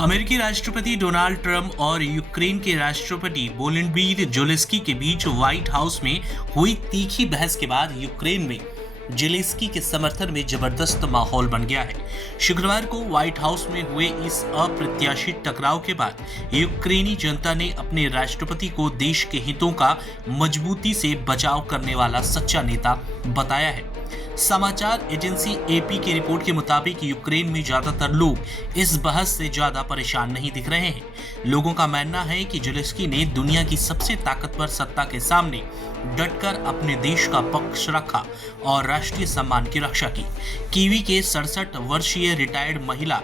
अमेरिकी राष्ट्रपति Donald Trump और यूक्रेन के राष्ट्रपति वोलोदिमीर ज़ेलेंस्की के बीच व्हाइट हाउस में हुई तीखी बहस के बाद यूक्रेन में ज़ेलेंस्की के समर्थन में जबरदस्त माहौल बन गया है। शुक्रवार को व्हाइट हाउस में हुए इस अप्रत्याशित टकराव के बाद यूक्रेनी जनता ने अपने राष्ट्रपति को देश के हितों का मजबूती से बचाव करने वाला सच्चा नेता बताया है। समाचार एजेंसी एपी की रिपोर्ट के मुताबिक यूक्रेन में ज्यादातर लोग इस बहस से ज्यादा परेशान नहीं दिख रहे हैं। लोगों का मानना है कि ज़ेलेंस्की ने दुनिया की सबसे ताकतवर सत्ता के सामने डटकर अपने देश का पक्ष रखा और राष्ट्रीय सम्मान की रक्षा की। कीवी के 67 वर्षीय रिटायर्ड महिला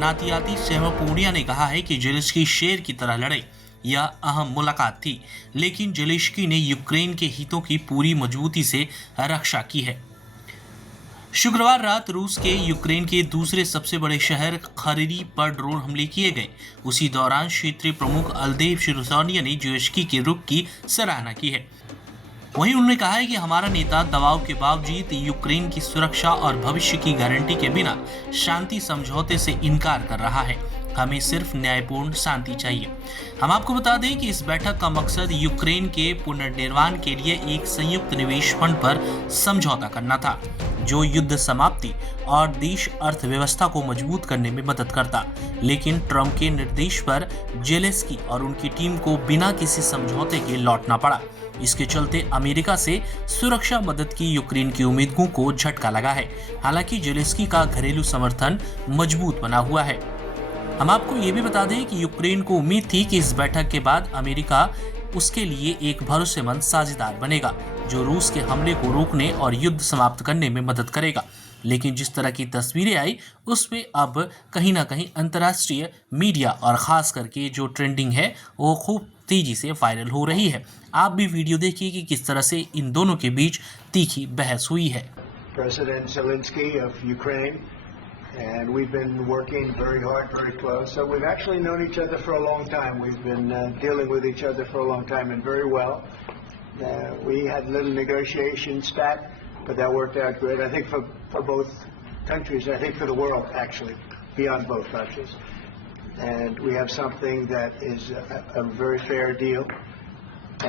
नातियाती सेवापूर्णिया ने कहा है कि ज़ेलेंस्की शेर की तरह लड़े। यह अहम मुलाकात थी, लेकिन ज़ेलेंस्की ने यूक्रेन के हितों की पूरी मजबूती से रक्षा की है। शुक्रवार रात रूस के यूक्रेन के दूसरे सबसे बड़े शहर खरीरी पर ड्रोन हमले किए गए। उसी दौरान क्षेत्रीय प्रमुख अल्देव शिरोसानिया ने ज़ेलेंस्की के रुख की सराहना की है। वहीं उन्होंने कहा है कि हमारा नेता दबाव के बावजूद यूक्रेन की सुरक्षा और भविष्य की गारंटी के बिना शांति समझौते से इनकार कर रहा है। हमें सिर्फ न्यायपूर्ण शांति चाहिए। हम आपको बता दें कि इस बैठक का मकसद यूक्रेन के पुनर्निर्माण के लिए एक संयुक्त निवेश फंड पर समझौता करना था, जो युद्ध समाप्ति और देश अर्थव्यवस्था को मजबूत करने में मदद करता। लेकिन ट्रंप के निर्देश पर ज़ेलेंस्की और उनकी टीम को बिना किसी समझौते के लौटना पड़ा। इसके चलते अमेरिका से सुरक्षा मदद की यूक्रेन की उम्मीदों को झटका लगा है। हालांकि ज़ेलेंस्की का घरेलू समर्थन मजबूत बना हुआ है। हम आपको ये भी बता दें कि यूक्रेन को उम्मीद थी कि इस बैठक के बाद अमेरिका उसके लिए एक भरोसेमंद साझेदार बनेगा, जो रूस के हमले को रोकने और युद्ध समाप्त करने में मदद करेगा। लेकिन जिस तरह की तस्वीरें आई, उसमें अब कहीं ना कहीं अंतर्राष्ट्रीय मीडिया और खास करके जो ट्रेंडिंग है वो खूब तेजी से वायरल हो रही है। आप भी वीडियो देखिए कि किस तरह से इन दोनों के बीच तीखी बहस हुई है। President Zelensky of Ukraine, and we've been working very hard, very close. So we've actually known each other for a long time. We've been dealing with each other for a long time and very well. We had a little negotiation spat, but that worked out great. I think for both countries, I think for the world actually, beyond both countries. And we have something that is a very fair deal.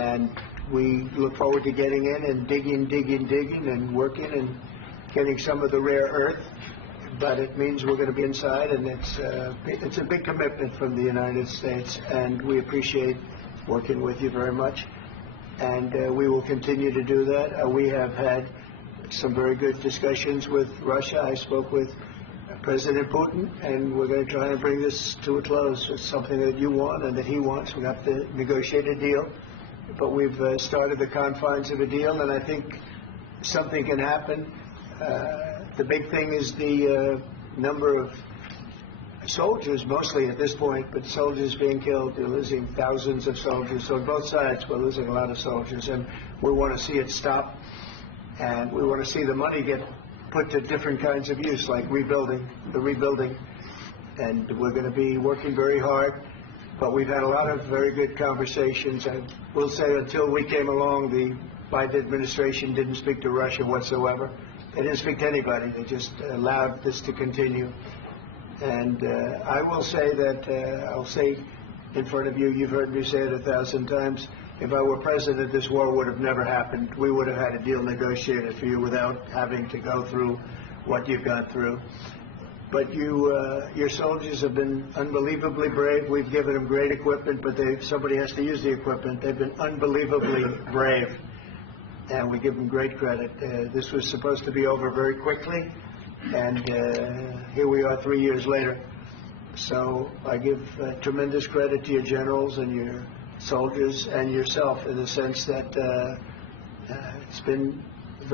And we look forward to getting in and digging and working and getting some of the rare earth. But it means we're going to be inside, and it's a big commitment from the United States, and we appreciate working with you very much, and we will continue to do that. We have had some very good discussions with Russia. I spoke with President Putin, and we're going to try and bring this to a close. It's something that you want and that he wants. We have to negotiate a deal, but we've started the confines of a deal, and I think something can happen. The big thing is the number of soldiers, mostly at this point, but soldiers being killed. They're losing thousands of soldiers. So on both sides, we're losing a lot of soldiers, and we want to see it stop. And we want to see the money get put to different kinds of use, like rebuilding. And we're going to be working very hard. But we've had a lot of very good conversations. I will say until we came along, the Biden administration didn't speak to Russia whatsoever. They didn't speak to anybody. They just allowed this to continue. And I will say that, I'll say in front of you, you've heard me say it 1,000 times, if I were president, this war would have never happened. We would have had a deal negotiated for you without having to go through what you've gone through. But your soldiers have been unbelievably brave. We've given them great equipment, but somebody has to use the equipment. They've been unbelievably brave. And we give them great credit. This was supposed to be over very quickly, and here we are 3 years later. So I give tremendous credit to your generals and your soldiers and yourself in the sense that it's been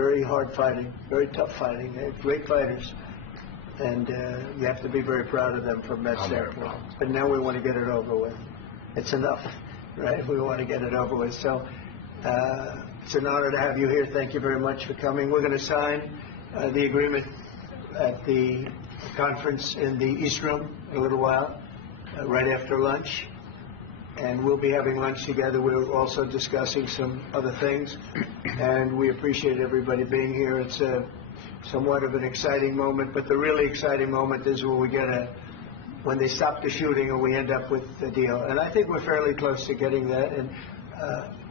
very hard fighting, very tough fighting. They're great fighters, and you have to be very proud of them from that standpoint. But now we want to get it over with. It's enough, right? We want to get it over with. So it's an honor to have you here. Thank you very much for coming. We're going to sign the agreement at the conference in the East Room in a little while, right after lunch. And we'll be having lunch together. We're also discussing some other things. And we appreciate everybody being here. It's somewhat of an exciting moment, but the really exciting moment is when we get a when they stop the shooting and we end up with the deal. And I think we're fairly close to getting that, and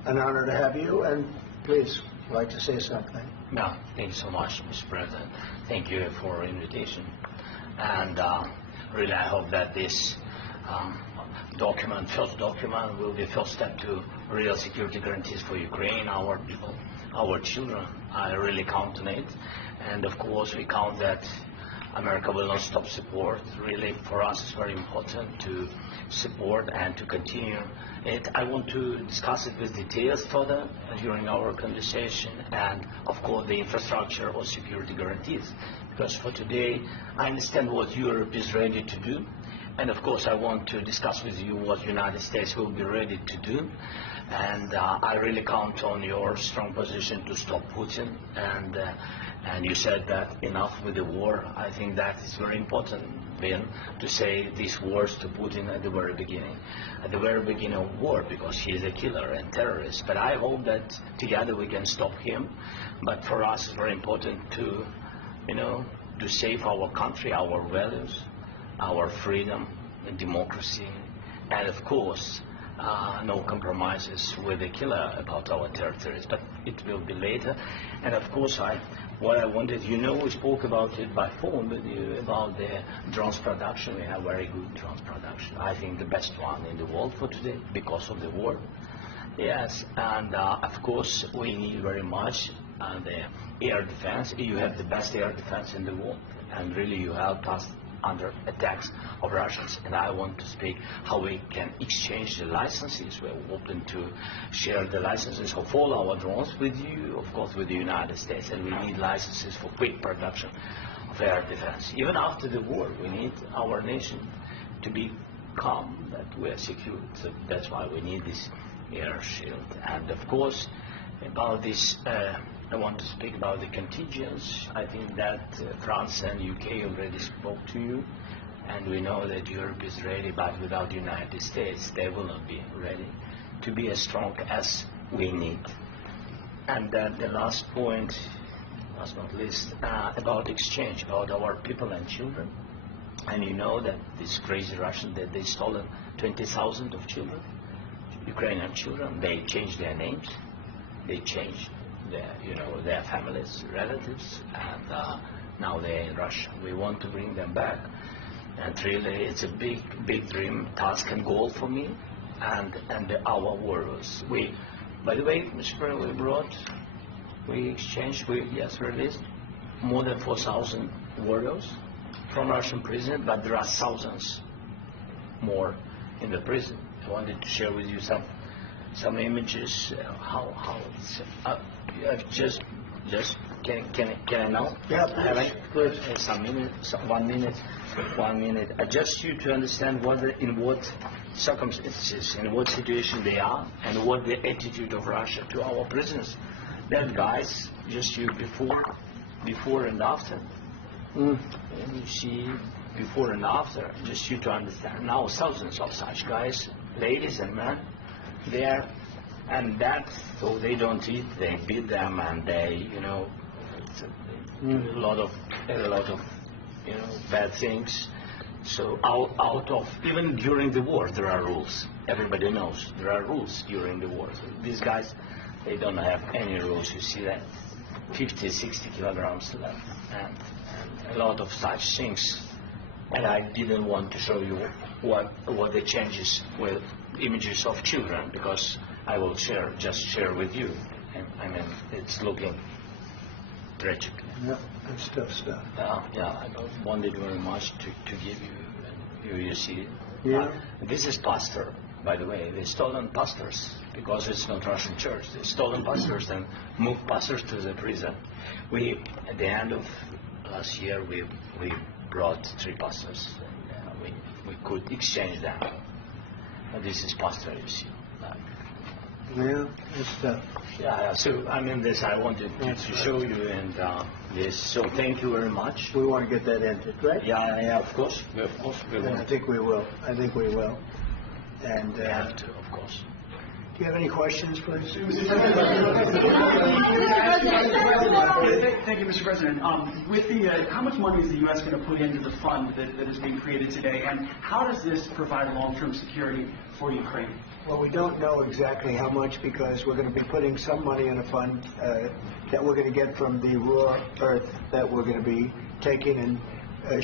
an honor to have you. And please, I'd like to say something. No, thank you so much, Mr. President. Thank you for the invitation. And really, I hope that this first document, will be the first step to real security guarantees for Ukraine, our people, our children. I really count on it. And of course, we count that America will not stop support. Really, for us, it's very important to support and to continue it. I want to discuss it with details further during our conversation, and of course, the infrastructure or security guarantees. Because for today, I understand what Europe is ready to do, and of course, I want to discuss with you what the United States will be ready to do. And I really count on your strong position to stop Putin. And you said that enough with the war. I think that is very important, Ben, to say these words to Putin at the very beginning of war, because he is a killer and terrorist. But I hope that together we can stop him. But for us, it's very important to, to save our country, our values, our freedom and democracy, and of course, no compromises with the killer about our territories, but it will be later. And of course, what I wanted, we spoke about it by phone with you about the drones production. We have very good drones production. I think the best one in the world for today because of the war. Yes, and of course, we need very much the air defense. You have the best air defense in the world, and really you help us under attacks of Russians. And I want to speak how we can exchange the licenses. We're open to share the licenses of all our drones with you, of course, with the United States. And we need licenses for quick production of air defense. Even after the war, we need our nation to be calm, that we are secure. So that's why we need this air shield. And of course, about this, I want to speak about the contingents. I think that France and UK already spoke to you, and we know that Europe is ready, but without the United States, they will not be ready to be as strong as we need. And then the last point, last but not least, about exchange, about our people and children. And you know that these crazy Russians, that they stolen 20,000 of children, Ukrainian children. They changed their names, they changed their families, relatives, and now they're in Russia. We want to bring them back, and really it's a big dream, task and goal for me and our warriors. By the way, Mr. President, we released more than 4,000 warriors from Russian prison, but there are thousands more in the prison. I wanted to share with you some images. How it's just can I now? Yeah, please. Some minutes, 1 minute. Just you to understand in what circumstances, in what situation they are, and what the attitude of Russia to our prisoners. That guys, just you before and after. And you see before and after, just you to understand. Now thousands of such guys, ladies and men, there, and that, so they don't eat, they beat them, and they, a lot of bad things. So out of, even during the war, there are rules. Everybody knows there are rules during the war. So these guys, they don't have any rules. You see that 50, 60 kilograms left, and a lot of such things. And I didn't want to show you what the changes with images of children, because I will share with you. And I mean, it's looking tragic. Yeah, that's tough stuff. I wanted very much to give you. You see it. Yeah. This is pastor, by the way. They stolen pastors because it's not Russian church. They stolen pastors and moved pastors to the prison. At the end of last year, we brought 3 pastors. And, we could exchange them. And this is pastor, you see. Yeah, that's tough. Yeah. So I mean, this I wanted to show you, and this. So thank you very much. We want to get that ended, right? Yeah. Of course, we will. I think we will. And we have to, of course. Do you have any questions, please? Thank you, Mr. President. With the, how much money is the U.S. going to put into the fund that is being created today, and how does this provide long-term security for Ukraine? Well, we don't know exactly how much because we're going to be putting some money in a fund that we're going to get from the raw earth that we're going to be taking and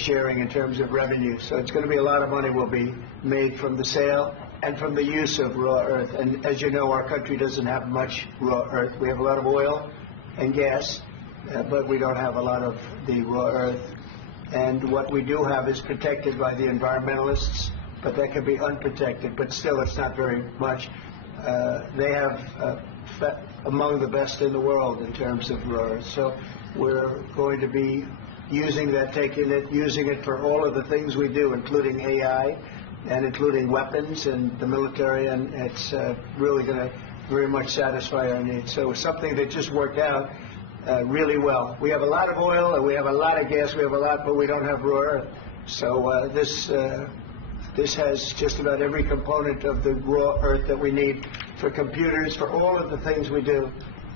sharing in terms of revenue. So it's going to be a lot of money will be made from the sale and from the use of raw earth. And as you know, our country doesn't have much raw earth. We have a lot of oil and gas, but we don't have a lot of the raw earth. And what we do have is protected by the environmentalists, but that can be unprotected, but still it's not very much. They have among the best in the world in terms of raw earth. So we're going to be using that, using it for all of the things we do, including AI and including weapons and the military, and it's really going to very much satisfy our needs. So it's something that just worked out really well. We have a lot of oil and we have a lot of gas, we have a lot, but we don't have raw earth. So this has just about every component of the raw earth that we need for computers, for all of the things we do.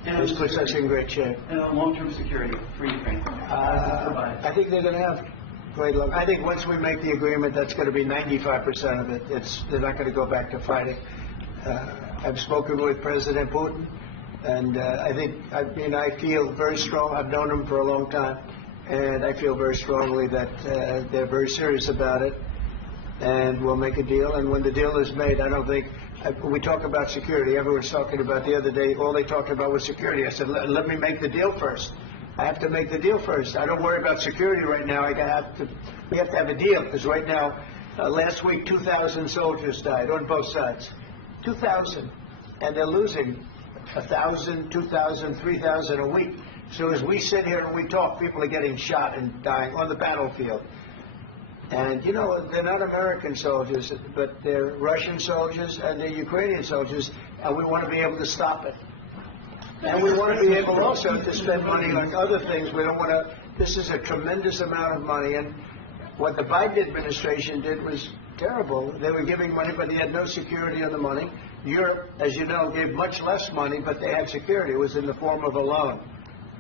This puts us in great shape. And long-term security for Ukraine. I think they're going to have great luck. I think once we make the agreement, that's going to be 95% of it. They're not going to go back to fighting. I've spoken with President Putin, and I feel very strong. I've known him for a long time, and I feel very strongly that they're very serious about it, and we'll make a deal. And when the deal is made, I don't think we talk about security. Everyone's talking about the other day. All they talked about was security. I said, let me make the deal first. I have to make the deal first. I don't worry about security right now. We have to have a deal because right now, last week, 2,000 soldiers died on both sides. 2,000, and they're losing 1,000, 2,000, 3,000 a week. So as we sit here and we talk, people are getting shot and dying on the battlefield. And, you know, they're not American soldiers, but they're Russian soldiers and they're Ukrainian soldiers, and we want to be able to stop it. And we want to be able also to spend money on other things. We don't want to, this is a tremendous amount of money, and what the Biden administration did was terrible. They were giving money, but they had no security on the money. Europe, as you know, gave much less money, but they had security. It was in the form of a loan.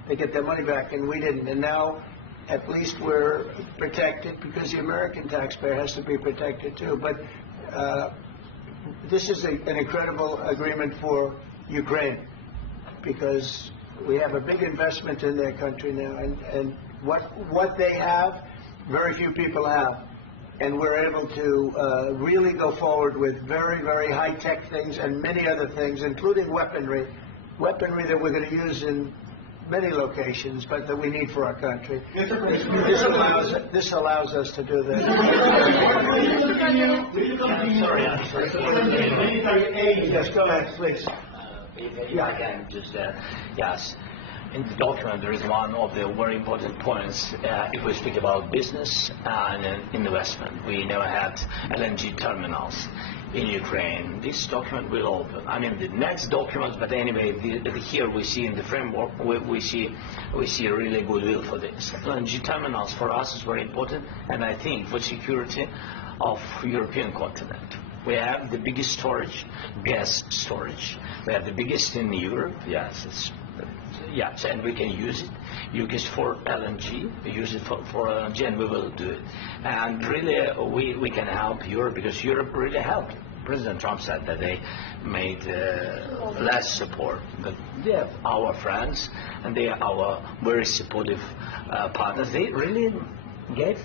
They get their money back, and we didn't. And now, at least we're protected because the American taxpayer has to be protected too. But this is an incredible agreement for Ukraine because we have a big investment in their country now, and what they have, very few people have. And we're able to really go forward with very, very high-tech things and many other things, including weaponry that we're going to use in many locations, but that we need for our country. This allows us to do that. Yes, go ahead, please. If I can just, yes. In the document, there is one of the very important points if we speak about business and investment. We never had LNG terminals in Ukraine. This document will open. I mean, the next document, but anyway, here we see in the framework, we see really goodwill for this. LNG terminals for us is very important, and I think for security of European continent. We have the biggest storage, gas storage. We have the biggest in Europe. Yes, yes, and we can use it. Use it for LNG. Use it for LNG, and we will do it. And really, we can help Europe because Europe really helped. President Trump said that they made less support, but they are our friends and they are our very supportive partners. They really gave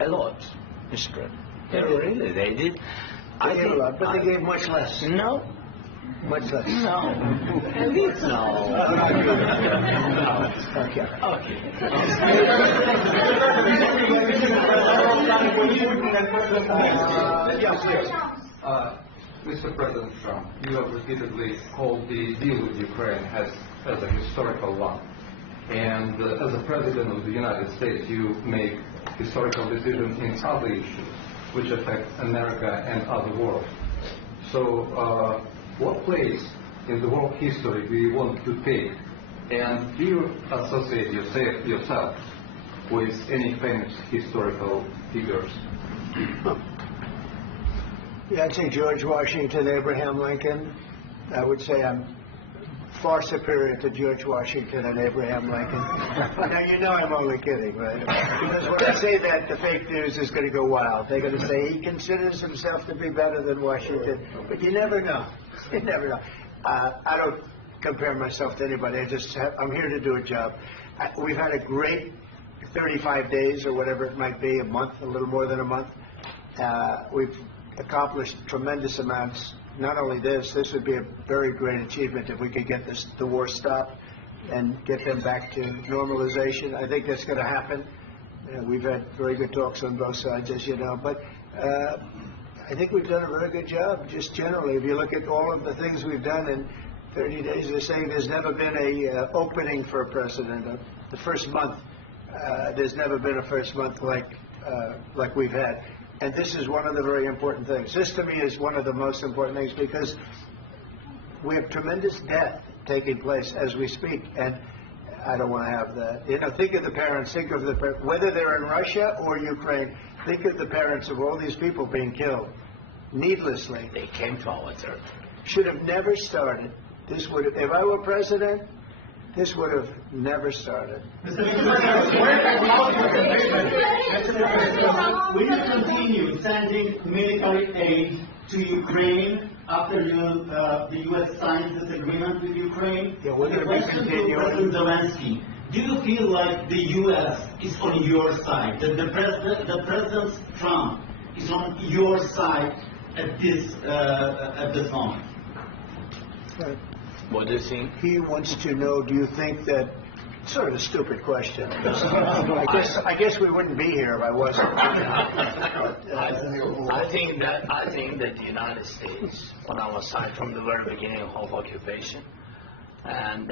a lot, Mr. President. They did. They gave a lot, but they gave much less. No. Much less. No. No. Okay. Mr. President Trump, you have repeatedly called the deal with Ukraine as a historical one. And as a President of the United States, you make historical decisions in other issues which affect America and other world. So what place in the world history do you want to take? And do you associate yourself with any famous historical figures? Yeah, I'd say George Washington, Abraham Lincoln, I would say I'm far superior to George Washington and Abraham Lincoln. Now, you know I'm only kidding, right? Because when I say that, the fake news is going to go wild. They're going to say he considers himself to be better than Washington. But you never know. You never know. I don't compare myself to anybody. I'm here to do a job. We've had a great 35 days or whatever it might be, a month, a little more than a month. We've accomplished tremendous amounts. Not only this would be a very great achievement if we could get the war stopped and get them back to normalization. I think that's going to happen. We've had very good talks on both sides, as you know. But I think we've done a very good job, just generally. If you look at all of the things we've done in 30 days, they're saying there's never been a opening for a president. The first month, there's never been a first month like we've had. And this is one of the very important things. This, to me, is one of the most important things because we have tremendous death taking place as we speak. And I don't want to have that. You know, think of the parents. Think of whether they're in Russia or Ukraine. Think of the parents of all these people being killed needlessly. They came to our territory. Should have never started. This would have, if I were president, this would have never started. Mr. President, will you continue sending military aid to Ukraine after the U.S. signs this agreement with Ukraine? Yeah, we're going to be continuing. President Zelensky, do you feel like the U.S. is on your side, that the President Trump is on your side at this moment? What do you think? He wants to know, do you think that, sort of a stupid question. I guess we wouldn't be here if I wasn't. I think that the United States on our side from the very beginning of occupation, and